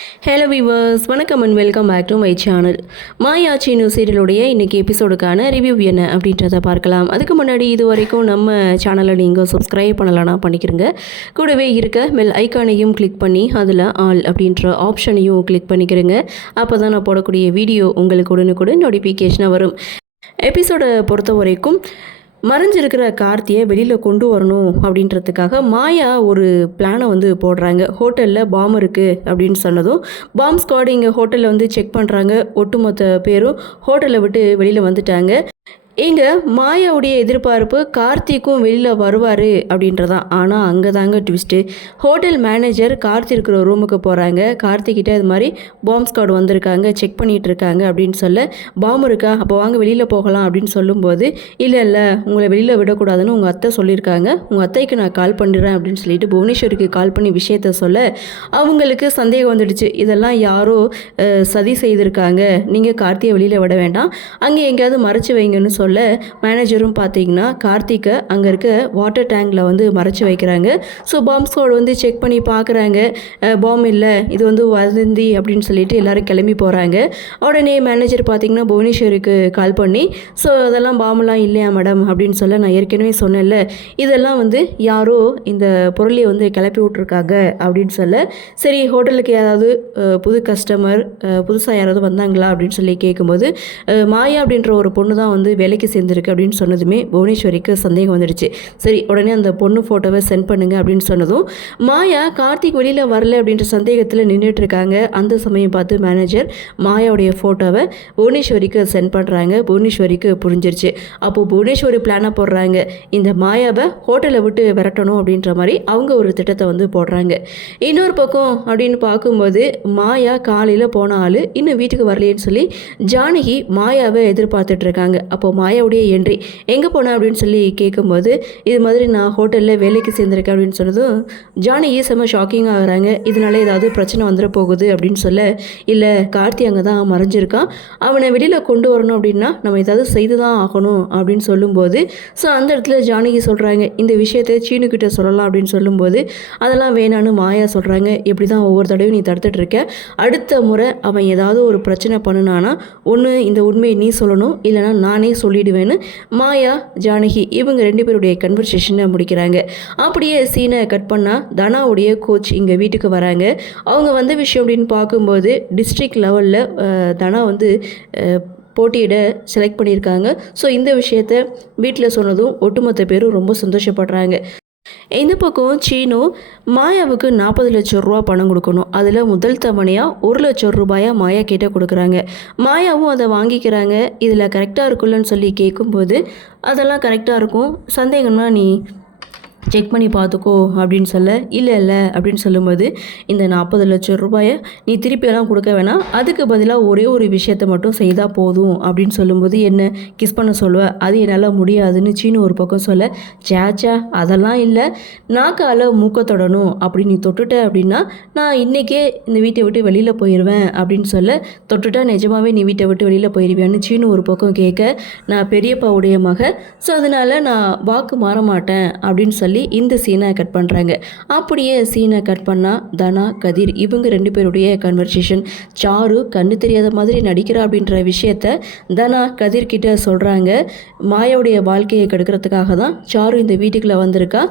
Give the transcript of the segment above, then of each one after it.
Hello viewers, வணக்கம் and welcome back to my channel. Maya Seenu சீரியலுடைய இன்றைக்கி எபிசோடுக்கான ரிவ்யூ என்ன அப்படின்றத பார்க்கலாம். அதுக்கு முன்னாடி இது வரைக்கும் நம்ம சேனலை நீங்கள் சப்ஸ்கிரைப் பண்ணலான்னா பண்ணிக்கிறங்க. கூடவே இருக்க பெல் ஐக்கானையும் கிளிக் பண்ணி அதில் ஆல் அப்படின்ற ஆப்ஷனையும் கிளிக் பண்ணிக்கிறங்க. அப்போ தான் நான் போடக்கூடிய வீடியோ உங்களுக்கு உடனுக்குடன் நோட்டிஃபிகேஷனாக வரும். எபிசோடை பொறுத்த வரைக்கும் மறைஞ்சிருக்கிற கார்த்தியை வெளியில் கொண்டு வரணும் அப்படின்றதுக்காக மாயா ஒரு பிளானை போடுறாங்க. ஹோட்டலில் பாம் இருக்குது அப்படின்னு சொன்னதும் பாம் ஸ்குவாட் இங்கே ஹோட்டலில் செக் பண்ணுறாங்க. ஒட்டுமொத்த பேரும் ஹோட்டலை விட்டு வெளியில் வந்துட்டாங்க. இங்கே மாயாவுடைய எதிர்பார்ப்பு கார்த்திக்கும் வெளியில் வருவார் அப்படின்றதான். ஆனால் அங்கே தாங்க ட்விஸ்ட்டு. ஹோட்டல் மேனேஜர் கார்த்தி இருக்கிற ரூமுக்கு போகிறாங்க. கார்த்திக்கிட்ட இது மாதிரி பாம் ஸ்குவாட் வந்திருக்காங்க, செக் பண்ணிகிட்டு இருக்காங்க அப்படின்னு சொல்ல, பாம் இருக்கா, அப்போ வாங்க வெளியில் போகலாம் அப்படின்னு சொல்லும்போது, இல்லை உங்களை வெளியில் விடக்கூடாதுன்னு உங்கள் அத்தை சொல்லியிருக்காங்க, உங்கள் அத்தைக்கு நான் கால் பண்ணிடுறேன் அப்படின்னு சொல்லிட்டு புவனேஸ்வருக்கு கால் பண்ணி விஷயத்த சொல்ல அவங்களுக்கு சந்தேகம் வந்துடுச்சு. இதெல்லாம் யாரோ சதி செய்திருக்காங்க, நீங்கள் கார்த்தியை வெளியில் விட வேண்டாம், அங்கே எங்கேயாவது மறைச்சி வைங்கன்னு சொல்ல மேனேஜரும் பார்த்தீங்கன்னா கார்த்திகை அங்கே இருக்க வாட்டர் டேங்கில் மறைச்சி வைக்கிறாங்க. ஸோ பாம் ஸ்குவாட் செக் பண்ணி பார்க்குறாங்க. பாம் இல்லை, இது வதந்தி அப்படின்னு சொல்லிட்டு எல்லோரும் கிளம்பி போகிறாங்க. உடனே மேனேஜர் பார்த்தீங்கன்னா புவனேஸ்வருக்கு கால் பண்ணி, ஸோ அதெல்லாம் பாம்பெலாம் இல்லையா மேடம் அப்படின்னு சொல்ல, நான் ஏற்கனவே சொன்னேன்ல இதெல்லாம் யாரோ இந்த பொருளை கிளப்பி விட்ருக்காங்க அப்படின்னு சொல்ல, சரி ஹோட்டலுக்கு யாராவது புது கஸ்டமர் புதுசாக யாராவது வந்தாங்களா அப்படின்னு சொல்லி கேட்கும்போது, மாயா அப்படின்ற ஒரு பொண்ணு தான் வேலைக்கு சேர்ந்துருக்கு அப்படின்னு சொன்னதுமே புவனேஸ்வரிக்கு சந்தேகம் வந்துடுச்சு. சரி உடனே அந்த பொண்ணு ஃபோட்டோவை சென்ட் பண்ணுங்க அப்படின்னு சொன்னதும் மாயா கார்த்திக் வெளியில் வரல அப்படின்ற சந்தேகத்தில் நின்றுட்டு இருக்காங்க. அந்த சமயம் பார்த்து மேனேஜர் மாயாவுடைய ஃபோட்டோவை புவனேஸ்வரிக்கு சென்ட் பண்ணுறாங்க. புவனேஸ்வரிக்கு புரிஞ்சிருச்சு. அப்போது புவனேஸ்வரி பிளானாக போடுறாங்க, இந்த மாயாவை ஹோட்டலை விட்டு விரட்டணும் அப்படின்ற மாதிரி அவங்க ஒரு திட்டத்தை போடுறாங்க. இன்னொரு பக்கம் அப்படின்னு பார்க்கும்போது மாயா காலையில் போன ஆள் இன்னும் வீட்டுக்கு வரலேன்னு சொல்லி ஜானகி மாயாவை எதிர்பார்த்துட்டு இருக்காங்க. அப்போது மாயாவுடைய என்ட்ரி, எங்கே போனேன் அப்படின்னு சொல்லி கேட்கும்போது, இது மாதிரி நான் ஹோட்டலில் வேலைக்கு சேர்ந்துருக்கேன் அப்படின்னு சொன்னதும் ஜானகி செம்ம ஷாக்கிங் ஆகுறாங்க. இதனால ஏதாவது பிரச்சனை வந்துட போகுது அப்படின்னு சொல்ல, இல்லை கார்த்தி அங்கே தான் மறைஞ்சிருக்கான், அவனை வெளியில் கொண்டு வரணும் அப்படின்னா நம்ம ஏதாவது செய்து தான் ஆகணும் அப்படின்னு சொல்லும்போது, ஸோ அந்த இடத்துல ஜானகி சொல்கிறாங்க, இந்த விஷயத்தை சீனுக்கிட்ட சொல்லலாம் அப்படின்னு சொல்லும்போது, அதெல்லாம் வேணான்னு மாயா சொல்கிறாங்க. இப்படி தான் ஒவ்வொரு தடவையும் நீ தடுத்துட்டு இருக்க, அடுத்த முறை அவன் ஏதாவது ஒரு பிரச்சனை பண்ணுனானா ஒன்று இந்த உண்மையை நீ சொல்லணும், இல்லைனா நானே சொல்லிடுவேன்னு மாயா ஜானகி இவங்க ரெண்டு பேருடைய கன்வர்சேஷனை முடிக்கிறாங்க. அப்படியே சீனை கட் பண்ணால் தனாவுடைய கோச் இங்கே வீட்டுக்கு வராங்க. அவங்க வந்த விஷயம் அப்படின்னு பார்க்கும்போது டிஸ்ட்ரிக்ட் லெவலில் தனா போட்டியிட செலக்ட் பண்ணியிருக்காங்க. ஸோ இந்த விஷயத்த வீட்டில் சொன்னதும் ஒட்டுமொத்த பேரும் ரொம்ப சந்தோஷப்படுறாங்க. இந்த பக்கம் சீனு மாயாவுக்கு 40 லட்சம் ரூபா பணம் கொடுக்கணும். அதில் முதல் தவணையாக 1 லட்சம் ரூபாயாக மாயா கிட்ட கொடுக்குறாங்க. மாயாவும் அதை வாங்கிக்கிறாங்க. இதில் கரெக்டாக இருக்குல்லன்னு சொல்லி கேட்கும்போது, அதெல்லாம் கரெக்டாக இருக்கும், சந்தேகம்னா நீ செக் பண்ணி பார்த்துக்கோ அப்படின்னு சொல்ல, இல்லை அப்படின்னு சொல்லும்போது, இந்த 40 லட்சம் ரூபாயை நீ திருப்பியெல்லாம் கொடுக்க வேணாம், அதுக்கு பதிலாக ஒரே ஒரு விஷயத்தை மட்டும் செய்தால் போதும் அப்படின்னு சொல்லும்போது, என்ன கிஸ் பண்ண சொல்லுவேன், அது என்னால் முடியாதுன்னு சீனு ஒரு பக்கம் சொல்ல, சேச்சா அதெல்லாம் இல்லை, நாக்கால் மூக்க தொடணும், அப்படி நீ தொட்டுட்ட அப்படின்னா நான் இன்றைக்கே இந்த வீட்டை விட்டு வெளியில் போயிடுவேன் அப்படின்னு சொல்ல, தொட்டுட்டா நிஜமாகவே நீ வீட்டை விட்டு வெளியில் போயிடுவேன்னு சீனு ஒரு பக்கம் கேட்க, நான் பெரியப்பாவுடைய மக, ஸோ அதனால் நான் வாக்கு மாற மாட்டேன் அப்படின்னு சொல்லி இந்த சீனை கட் பண்ணுறாங்க. அப்படியே சீனை கட் பண்ணால் தனா கதிர் இவங்க ரெண்டு பேருடைய கன்வர்சேஷன். சாரு கண்ணு தெரியாத மாதிரி நடிக்கிறா அப்படின்ற விஷயத்த தனா கதிர்கிட்ட சொல்கிறாங்க. மாயாவுடைய வாழ்க்கையை கெடுக்கிறதுக்காக தான் சாரு இந்த வீட்டுக்குள்ளே வந்திருக்கா,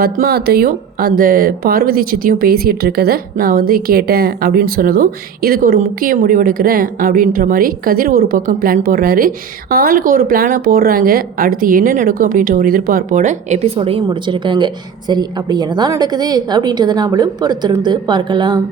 பத்மா அத்தையும் அந்த பார்வதி சித்தியும் பேசிகிட்டு இருக்கதை நான் கேட்டேன் அப்படின்னு சொன்னதும், இதுக்கு ஒரு முக்கிய முடிவெடுக்கிறேன் அப்படின்ற மாதிரி கதிர் ஒரு பக்கம் பிளான் போடுறாரு. ஆளுக்கு ஒரு பிளானை போடுறாங்க. அடுத்து என்ன நடக்கும் அப்படின்ற ஒரு எதிர்பார்ப்போட எபிசோடையும் முடிச்சிருக்காங்க. சரி, அப்படி என்னதான் நடக்குது அப்படின்றத நாமளும் பொறுத்திருந்து பார்க்கலாம்.